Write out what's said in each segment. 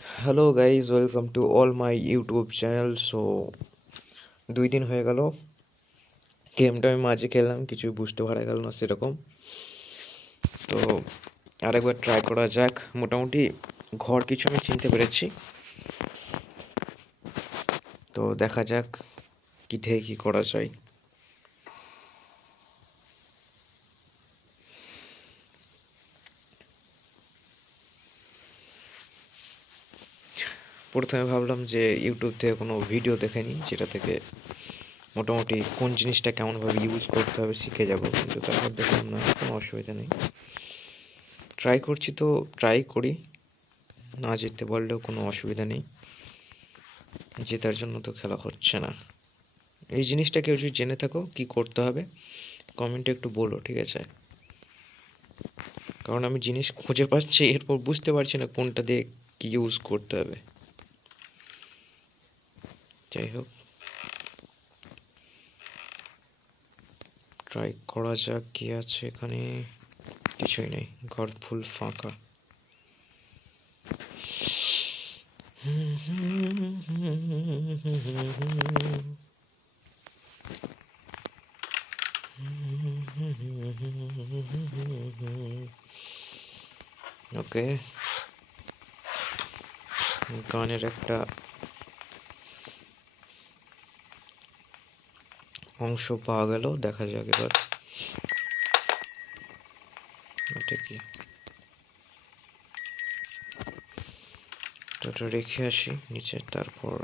Hello guys, welcome to all my YouTube channel. So 2 দিন হয়ে গেল গেমটা আমি মাঝে খেললাম, কিছু বুঝতে পারা গেল না সেরকম। তো আরেকবার ট্রাই করা যাক। মোটামুটি ঘর কিছু আমি চিনতে পেরেছি, তো দেখা যাক কী থেকে কী করা যায়। প্রথমে ভাবলাম যে ইউটিউব থেকে কোনো ভিডিও দেখে নিই, যেটা থেকে মোটামুটি কোন জিনিসটা কেমনভাবে ইউজ করতে হবে শিখে যাব, কিন্তু তারপর দেখলাম না, কোনো অসুবিধা নেই। ট্রাই করছি তো ট্রাই করি, না যেতে পারলেও কোনো অসুবিধা নেই, জেতার জন্য তো খেলা হচ্ছে না। এই জিনিসটা কেউ যদি জেনে থাকো কি করতে হবে, কমেন্টে একটু বলো, ঠিক আছে? কারণ আমি জিনিস খুঁজে পাচ্ছি, এরপর বুঝতে পারছি না কোনটা দিয়ে কি ইউজ করতে হবে। যাই হোক, ট্রাই করা যাক। কি আছে এখানে? কিছুই নেই, ঘর ফুল ফাঁকা। ওকে, গানের একটা অংশ পাওয়া গেল, দেখা যাক এবার এটা কি। এটা রেখে আসি নিচে, তারপর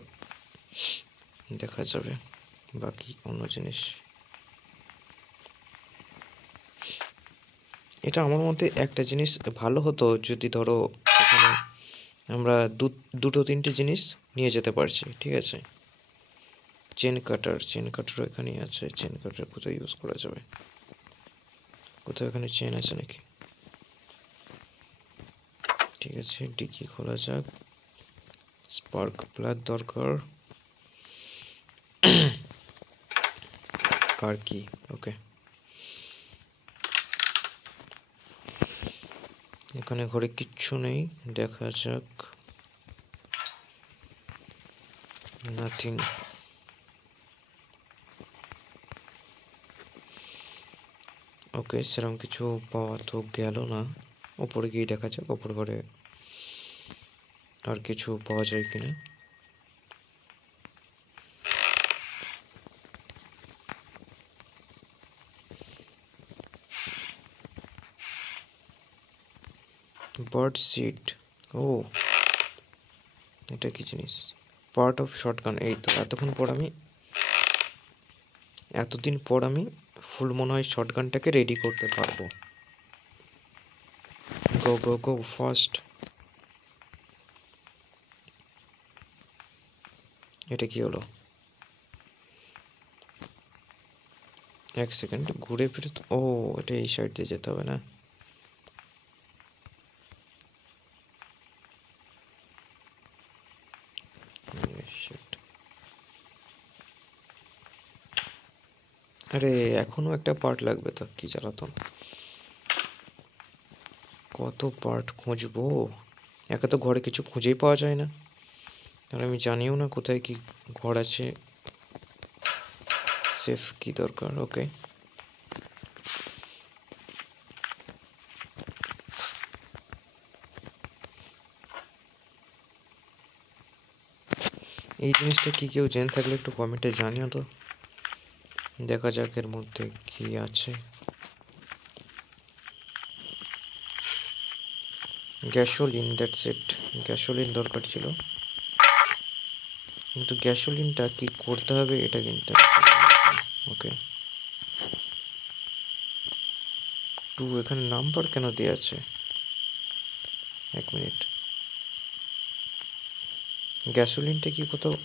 দেখা যাবে বাকি অন্য জিনিস। এটা আমার মতে একটা জিনিস ভালো হতো যদি ধরো এখানে আমরা দুটো তিনটে জিনিস নিয়ে যেতে পারছি, ঠিক আছে? চেন কাটারও এখানেই আছে। চেন কাটার কোথায় ইউজ করা যাবে? কোথাও এখানে চেন আছে নাকি? ঠিক আছে, ডিকি খোলা যাক। স্পার্ক প্লাগ দরকার। কার কি? ওকে, এখানে ঘরে কিচ্ছু নেই, দেখা যাক। নাথিং। ওকে, সেরকম কিছু পাওয়া তো গেল না। ওপরে গিয়ে দেখা যাক ওপর ঘরে আর কিছু পাওয়া যায় কিনা। Bird seed. ও, এটা কি জিনিস? Part of shotgun. এই তো এতদিন পর আমি ফুল মনে হয় শটগানটাকে রেডি করতে পারবো। গো গো গো ফাস্ট। এটা কি হলো? এক সেকেন্ড, ঘুরে ফিরে ও, এটা এই সাইড দিয়ে যেতে হবে না? আরে এখনো একটা পার্ট লাগবে, তো কি জ্বালাতন! কত পার্ট খুঁজবো? একে তো ঘরে কিছু খুঁজেই পাওয়া যায় না, আর আমি জানিও না কোথায় কি ঘর আছে। সেফ কি দরকার? ওকে, এই জিনিসটা কি কেউ জেনে থাকলে একটু কমেন্টে জানিও তো। দেখা যাক এর মধ্যে কি আছে। Gasoline, that's it. গ্যাসোলিন দরকার ছিল, কিন্তু গ্যাসোলিনটা কি করতে হবে এটা কিন্তু। ওকে, 2। এখানে নাম্বার কেন দেওয়া আছে? এক মিনিট, গ্যাসোলিনটা কি কোথাও?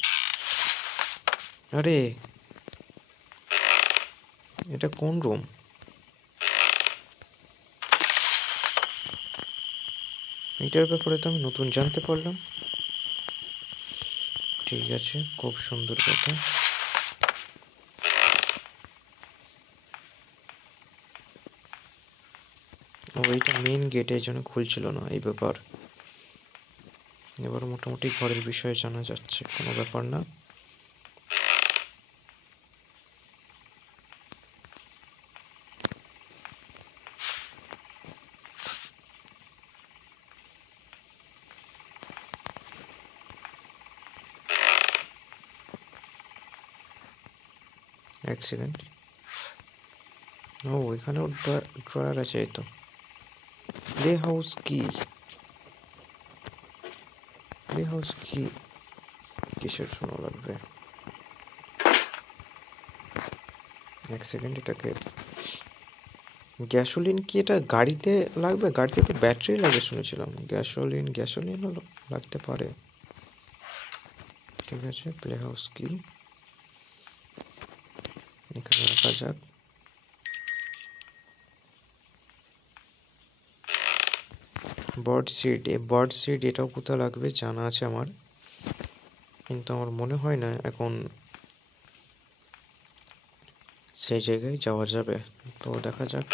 ও, আরে এটা কোন রুম? এটার ব্যাপারে তো আমি নতুন জানতে পারলাম। ঠিক আছে, খুব সুন্দর কথা। ও এইটা মেন গেট, এই জন্য খুলছিল না, এই ব্যাপার। এবার মোটামুটি ঘরের বিষয়ে জানা যাচ্ছে, কোনো ব্যাপার না। এক সেকেন্ড। ও এখানেও ড্রয়ার আছে, এই তো। প্লে হাউস কি? প্লে হাউস কি কিসের শোনা লাগবে? এক সেকেন্ড, এটাকে গ্যাসোলিন কি এটা গাড়িতে লাগবে? গাড়িতে তো ব্যাটারি লাগে শুনেছিলাম। গ্যাসোলিনও লাগতে পারে। ঠিক আছে, প্লে হাউস কি এখানে রাখা যাক। বার্ড সিড, এই বার্ড সিড এটাও কোথাও লাগবে জানা আছে আমার, কিন্তু আমার মনে হয় না এখন সেই জায়গায় যাওয়া যাবে। তো দেখা যাক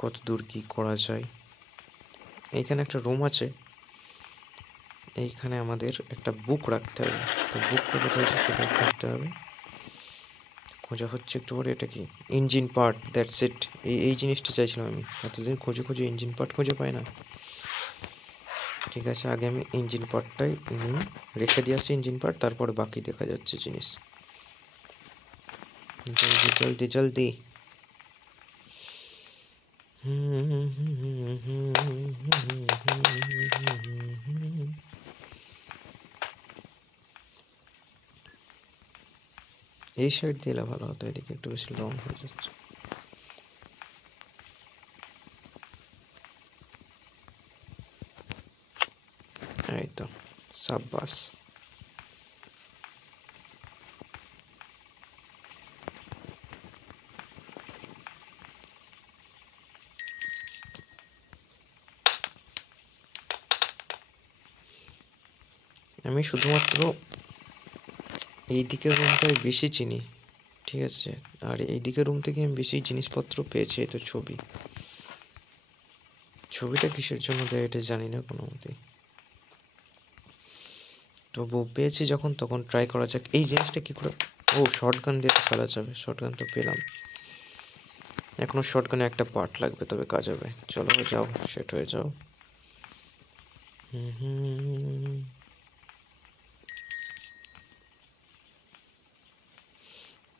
কত দূর কি করা যায়। এইখানে একটা রুম আছে, এইখানে আমাদের একটা বুক রাখতে হবে। তো বুকটা কোথায় আছে সেটা খুঁজতে হবে। খোঁজা হচ্ছে একটু পরে। এটা কি? Engine part, that's it. এই জিনিসটা চাইছিলাম আমি, এতদিন খুঁজে খুঁজে ইঞ্জিন পার্ট খুঁজে পাই না। ঠিক আছে, আগে আমি ইঞ্জিন পার্টটাই রেখে দিয়ে আসি ইঞ্জিন পার্ট, তারপরে বাকি দেখা যাচ্ছে জিনিস। জলদি জলদি জলদি। এই সাইড দিলে ভালো হতো, এদিকে একটু বেশি লং হয়ে যাচ্ছে। এই তো, সাব্বাস। আমি শুধুমাত্র এই দিকের রুমটাই বেশি চিনি, ঠিক আছে। আর এই দিকের রুম থেকে আমি বেশি জিনিসপত্র পেয়েছি। এই তো ছবিটা কিসের জন্য দেয় এটা জানি না কোনো মতেই, তবু পেয়েছি যখন তখন ট্রাই করা যাক। এই জিনিসটা কি করে? ও শর্টগান দিয়ে তো ফেলা যাবে। শর্টগান তো পেলাম, এখনো শর্টগানে একটা পার্ট লাগবে, তবে কাজ হবে। চলো যাও, সেট হয়ে যাও। হুম,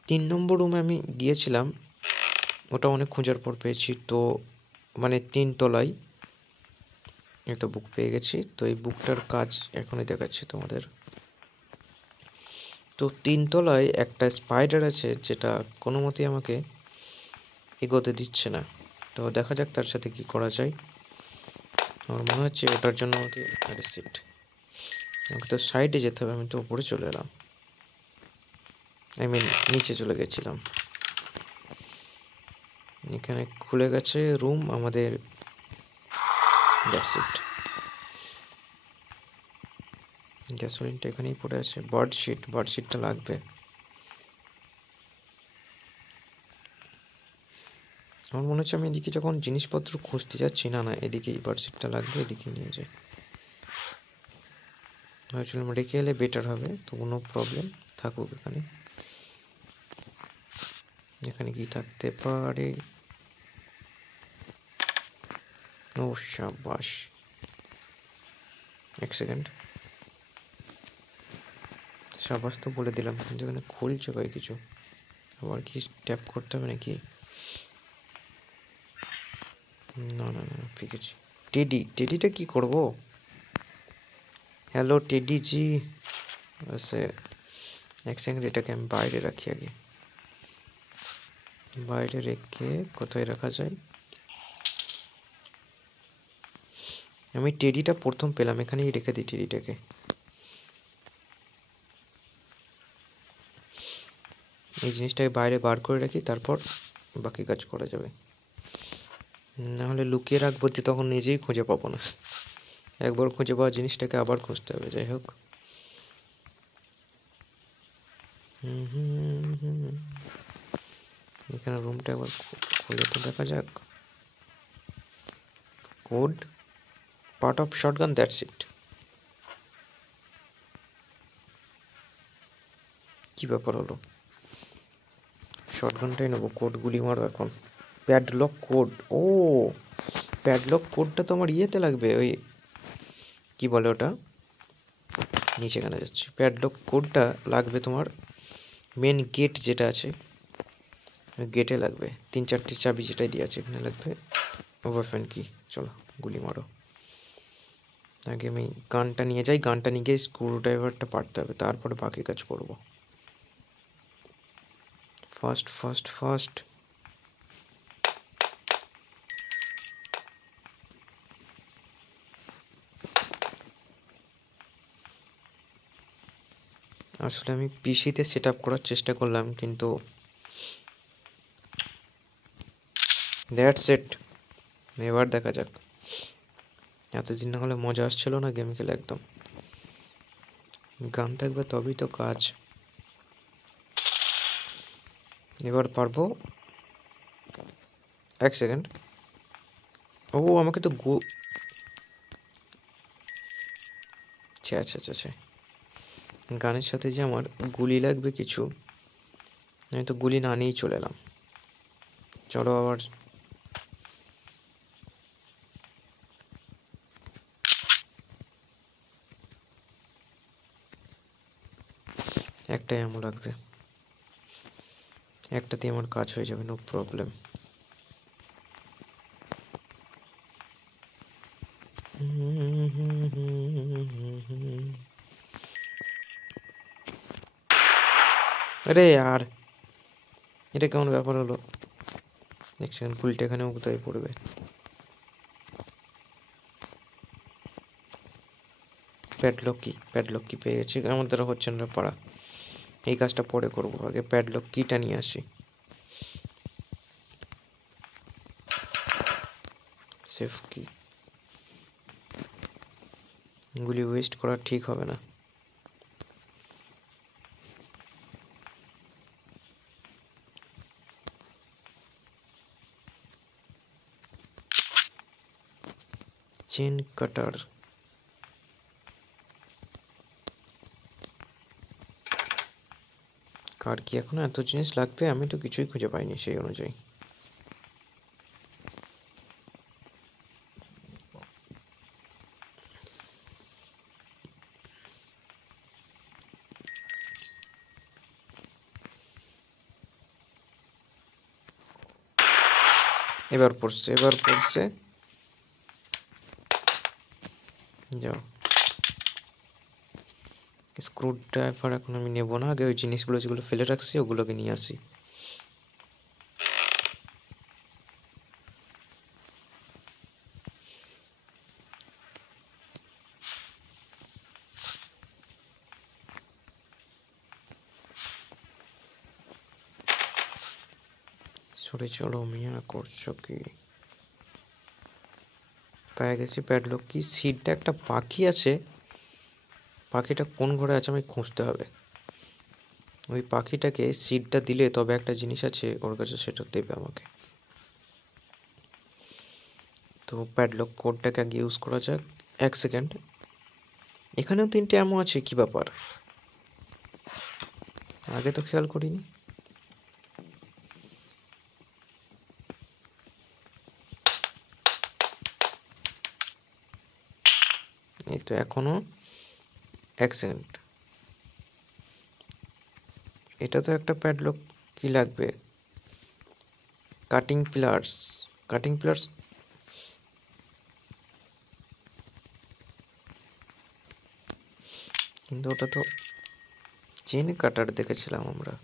3 নম্বর রুমে আমি গিয়েছিলাম, ওটা অনেক খোঁজার পর পেয়েছি। তো মানে 3 তলায় এই তো বুক পেয়ে গেছি। তো এই বুকটার কাজ এখনই দেখাচ্ছি তোমাদের। তো 3 তলায় একটা স্পাইডার আছে, যেটা কোনো মতেই আমাকে এগোতে দিচ্ছে না। তো দেখা যাক তার সাথে কি করা যায়। আমার মনে হচ্ছে ওটার জন্য আমাকে তো সাইডে যেতে হবে। আমি তো উপরে চলে এলাম, নিচে চলে গেছিলাম। এখানে খুলে গেছে রুম আমাদের। That's it. গ্যাসোলিনটা এখানেই পড়ে আছে। বার্ডশিটটা লাগবে। আমার মনে হচ্ছে আমি এদিকে যখন জিনিসপত্র খুঁজতে যাচ্ছি, না এদিকে এই বার্ডশিটটা লাগবে, এদিকে নিয়ে যাই। ভাবছিলাম রেখে এলে বেটার হবে, তো কোনো প্রবলেম থাকুক এখানে। এখানে কি থাকতে পারে? ও শাবাশ। এক সেকেন্ড, শাবাশ তো বলে দিলাম, কিন্তু এখানে খুলছে কয় কিছু। আবার কি ট্যাপ করতে হবে নাকি? না, ঠিক আছে। টেডিটা কি করব? হ্যালো টেডি জি। আচ্ছা এক সেকেন্ড, এটাকে আমি বাইরে রাখি আগে। বাইরে রেখে কোথায় রাখা যায়? আমি টেডিটা প্রথম পেলাম, এখানেই রেখে দিই টেডিটাকে। এই জিনিসটাকে বাইরে বার করে রাখি, তারপর বাকি কাজ করা যাবে। নাহলে লুকিয়ে রাখবো যে তখন নিজেই খুঁজে পাবো না। একবার খুঁজে পাওয়া জিনিসটাকে আবার খুঁজতে হবে। যাই হোক, এখানে রুমটা একবার খুলে তো দেখা যাক। Code part of shotgun, that's it. কি ব্যাপার হলো? শটগানটাই নেবো, কোড গুলি মারো এখন। প্যাডলক কোড, ও প্যাডলক কোডটা তো আমার ইয়েতে লাগবে, ওই কি বলে ওটা, নিচে কেন যাচ্ছে। প্যাডলক কোডটা লাগবে তোমার মেন গেট যেটা আছে, গেটে লাগবে। 3-4টি চাবি যেটাই দিয়ে আছে এখানে লাগবে। ওয়েপন কি, চলো গুলি মারো। আগে আমি গানটা নিয়ে যাই, গানটা নিয়ে গিয়ে স্ক্রু ড্রাইভারটা পারতে হবে, তারপরে বাকি কাজ করব। Fast fast fast. আসলে আমি পিসিতে সেট আপ করার চেষ্টা করলাম, কিন্তু দ্যাটস ইট। এবার দেখা যাক। এতদিন না হলে মজা আসছিল না গেম খেলে একদম। গান থাকবে তবেই তো কাজ। এবার পারবো। 1 সেকেন্ড। ও আমাকে তো আচ্ছা আচ্ছা আচ্ছা, গানের সাথে যে আমার গুলি লাগবে কিছু, আমি তো গুলি না নিয়েই চলে এলাম। চলো আবার। একটাই এমন লাগবে, একটাতেই আমার কাজ হয়ে যাবে, নো প্রবলেম। আরে আর এটা কেমন ব্যাপার হলো? 1 সেকেন্ড, গুলিটা এখানেও কোথায় পড়বে? প্যাডলক কি পেয়ে গেছি। আমার দ্বারা হচ্ছে না পারা, এই কাজটা পরে করবো। আগে প্যাডলক কিটা নিয়ে আসি। সেফ কি, গুলি ওয়েস্ট করা ঠিক হবে না। চেন কাটার, কার কি এখনো এত জিনিস লাগবে? আমি তো কিছুই খুঁজে পাইনি সেই অনুযায়ী। এবার পড়ছে, এবার পড়ছে। যাও, স্ক্রু ড্রাইভার এখন আমি নেবো না, আগে ওই জিনিসগুলো যেগুলো ফেলে রাখছি ওগুলোকে নিয়ে আসি। সরে চলো মিয়া, করছো কি? পেয়ে গেছি প্যাডলক কি। সিটটা একটা পাখি আছে, পাখিটা কোন ঘরে আছে আমি খুঁজতে হবে। ওই পাখিটাকে সিটটা দিলে তবে একটা জিনিস আছে ওর কাছে, সেটা দেবে আমাকে। তো প্যাডলক কোডটাকে আগে ইউজ করা যাক। 1 সেকেন্ড, এখানেও 3টে অ্যামো আছে, কি ব্যাপার? আগে তো খেয়াল করিনি। এই তো এখনো। 1 সেকেন্ড, এটা তো একটা প্যাডলক কি লাগবে? Cutting pillars, cutting pillars. কিন্তু ওটা তো চেন কাটার দেখেছিলাম আমরা।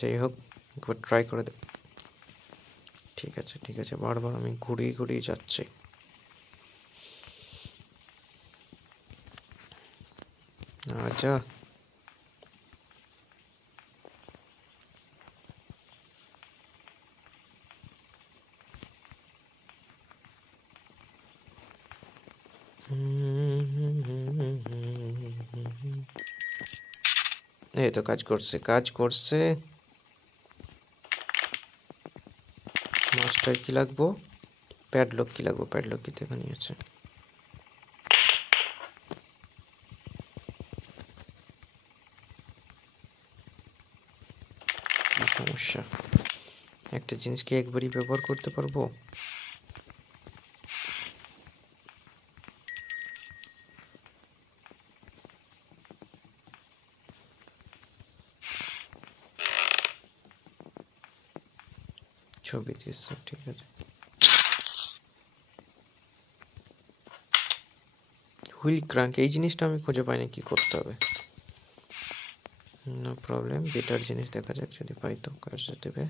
যাই হোক, একবার ট্রাই করে দেখ। ঠিক আছে ঠিক আছে, বারবার আমি ঘুরিয়ে ঘুরিয়ে যাচ্ছি। আচ্ছা, এই তো কাজ করছে। মাস্টার কি লাগবো, প্যাডলক কি লাগবো, প্যাডলক কি এখানে আছে। কি সমস্যা, একটা জিনিসকে একবারই ব্যবহার করতে পারবো? ছবি দিয়েছে, ঠিক আছে। হুইল ক্রাঙ্ক, এই জিনিসটা আমি খুঁজে পাইনি, কি করতে হবে? নো প্রবলেম, বেটার জিনিস দেখা যাক, যদি পাই তো কাজে দেবে।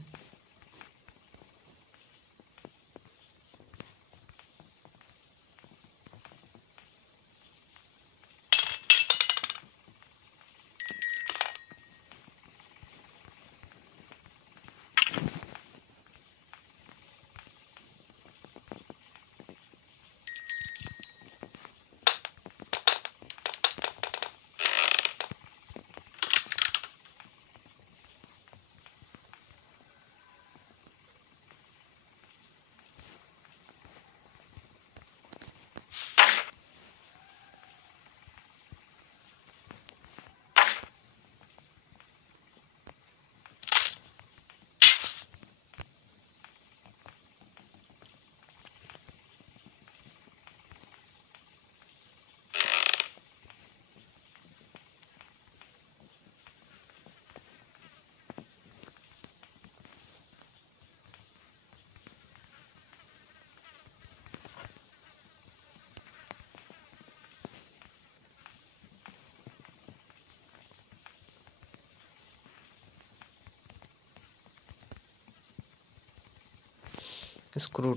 স্ক্রু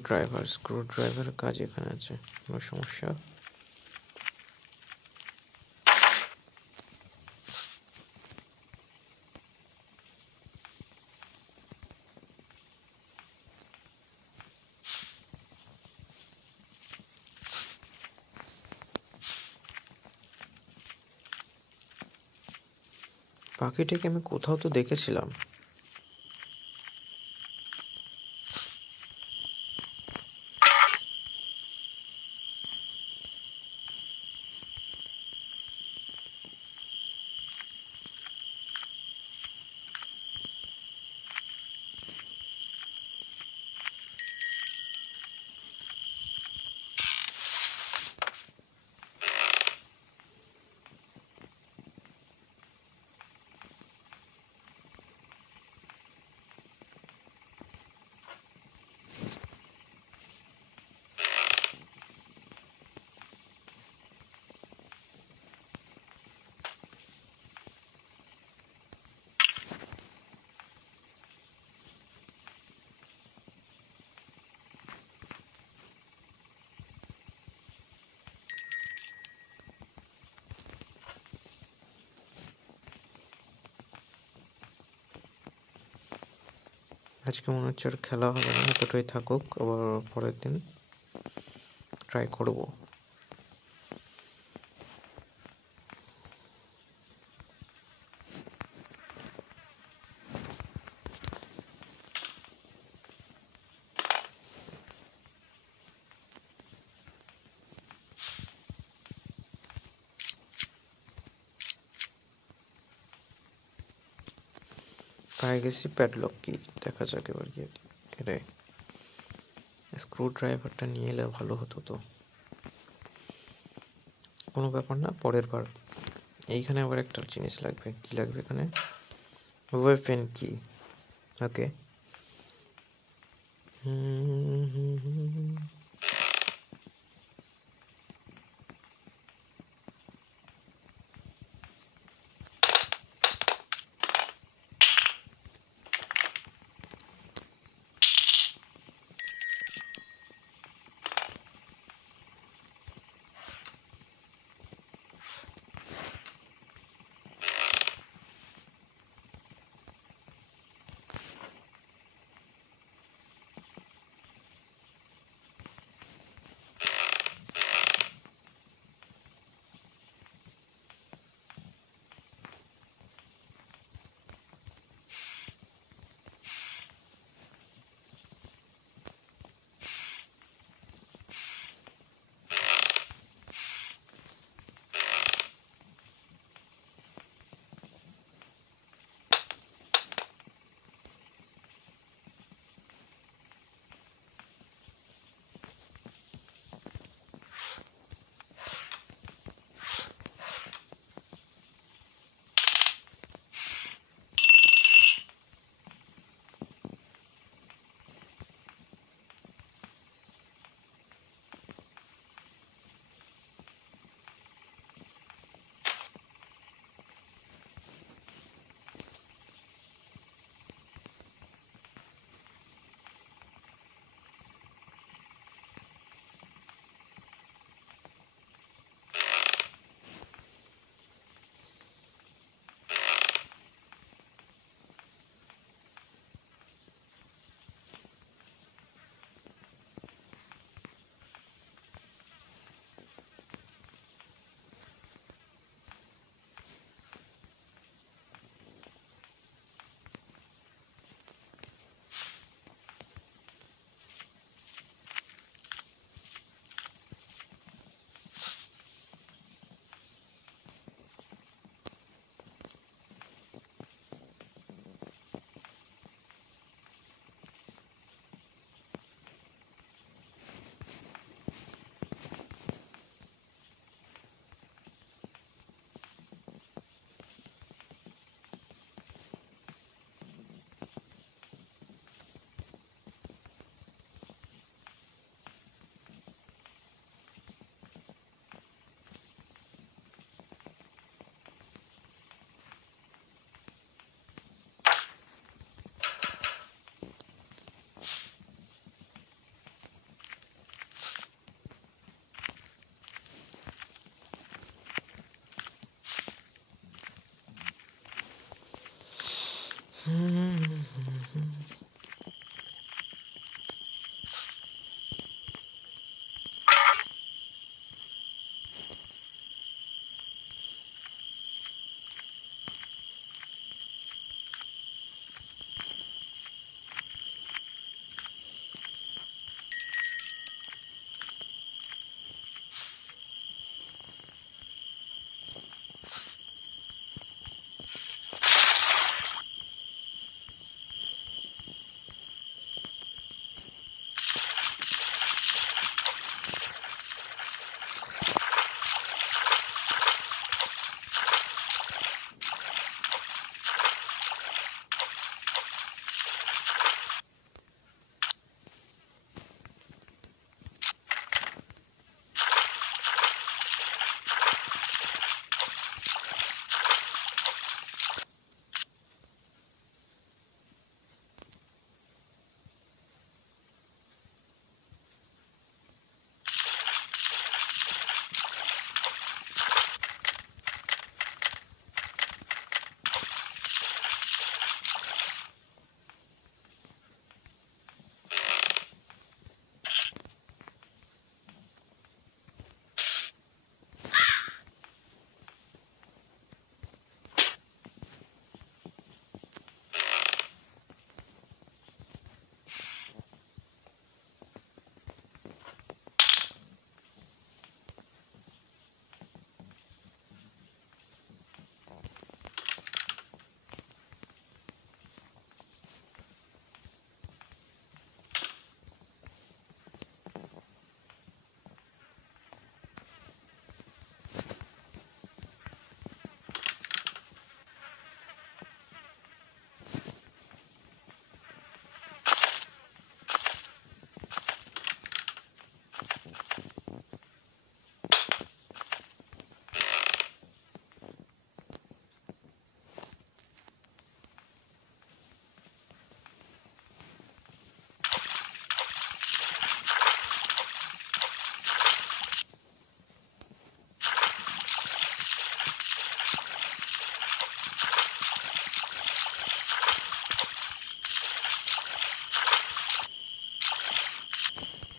ড্রাইভার কাজ এখানে আছে, কোনো সমস্যা? পাখিটাকে আমি কোথাও তো দেখেছিলাম। আজকে মনে হচ্ছে আর খেলা হবে না, এতটাই থাকুক, আবার পরের দিন ট্রাই করব। পায়ে গেছি প্যাডলক কি, দেখা যাক এবার কি। এটাই স্ক্রু ড্রাইভারটা নিয়ে এলে ভালো হতো তো। কোনো ব্যাপার না, পরের বার। এইখানে আবার একটা জিনিস লাগবে, কি লাগবে এখানে? ওয়েপেন কি, ওকে।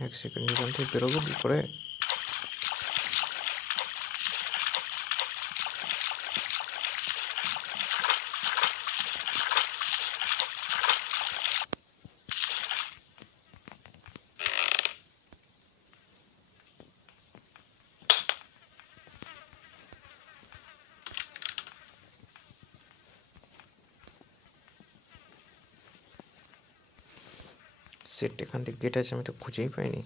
এক সেকেন্ড এখান থেকে বেরোবো কি করে? সেট এখান থেকে গেট আছে, আমি তো খুঁজেই পাইনি।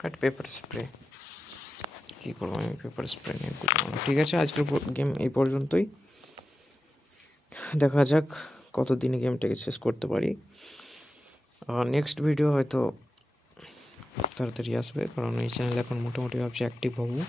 কাট পেপার স্প্রে কী করবো আমি, পেপার স্প্রে নিয়ে করবো। ঠিক আছে, আজকের গেম এই পর্যন্তই। দেখা যাক কতদিনে গেমটাকে শেষ করতে পারি। নেক্সট ভিডিও হয়তো তাড়াতাড়ি আসবে, কারণ এই চ্যানেলে এখন মোটামুটি ভাবছি অ্যাক্টিভ হবো।